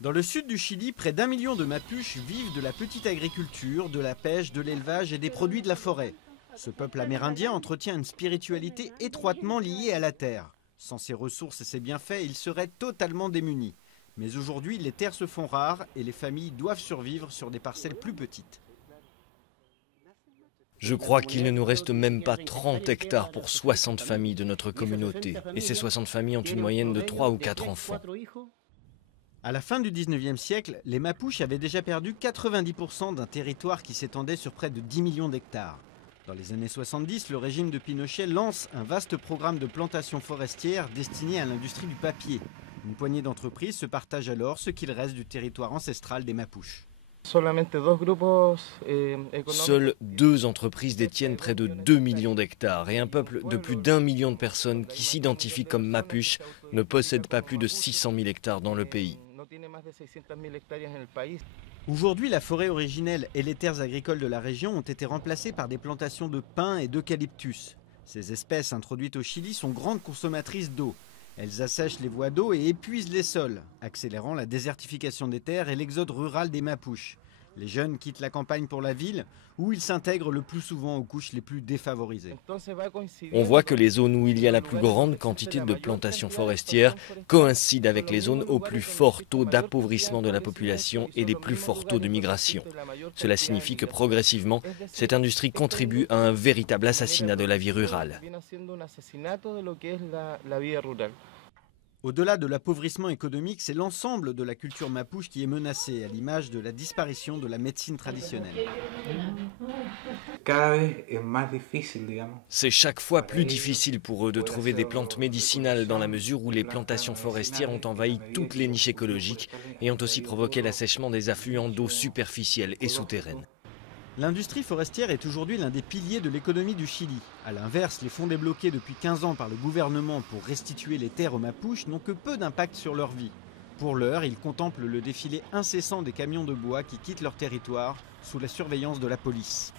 Dans le sud du Chili, près d'1 million de Mapuches vivent de la petite agriculture, de la pêche, de l'élevage et des produits de la forêt. Ce peuple amérindien entretient une spiritualité étroitement liée à la terre. Sans ses ressources et ses bienfaits, il serait totalement démuni. Mais aujourd'hui, les terres se font rares et les familles doivent survivre sur des parcelles plus petites. Je crois qu'il ne nous reste même pas 30 hectares pour 60 familles de notre communauté. Et ces 60 familles ont une moyenne de 3 ou 4 enfants. À la fin du 19e siècle, les Mapuches avaient déjà perdu 90% d'un territoire qui s'étendait sur près de 10 millions d'hectares. Dans les années 70, le régime de Pinochet lance un vaste programme de plantation forestière destiné à l'industrie du papier. Une poignée d'entreprises se partagent alors ce qu'il reste du territoire ancestral des Mapuches. Seules 2 entreprises détiennent près de 2 millions d'hectares et un peuple de plus d'1 million de personnes qui s'identifient comme Mapuches ne possède pas plus de 600 000 hectares dans le pays. Aujourd'hui, la forêt originelle et les terres agricoles de la région ont été remplacées par des plantations de pins et d'eucalyptus. Ces espèces introduites au Chili sont grandes consommatrices d'eau. Elles assèchent les voies d'eau et épuisent les sols, accélérant la désertification des terres et l'exode rural des Mapuches. Les jeunes quittent la campagne pour la ville, où ils s'intègrent le plus souvent aux couches les plus défavorisées. On voit que les zones où il y a la plus grande quantité de plantations forestières coïncident avec les zones au plus fort taux d'appauvrissement de la population et des plus forts taux de migration. Cela signifie que progressivement, cette industrie contribue à un véritable assassinat de la vie rurale. Au-delà de l'appauvrissement économique, c'est l'ensemble de la culture mapuche qui est menacée, à l'image de la disparition de la médecine traditionnelle. C'est chaque fois plus difficile pour eux de trouver des plantes médicinales dans la mesure où les plantations forestières ont envahi toutes les niches écologiques et ont aussi provoqué l'assèchement des affluents d'eau superficielle et souterraine. L'industrie forestière est aujourd'hui l'un des piliers de l'économie du Chili. A l'inverse, les fonds débloqués depuis 15 ans par le gouvernement pour restituer les terres aux Mapuches n'ont que peu d'impact sur leur vie. Pour l'heure, ils contemplent le défilé incessant des camions de bois qui quittent leur territoire sous la surveillance de la police.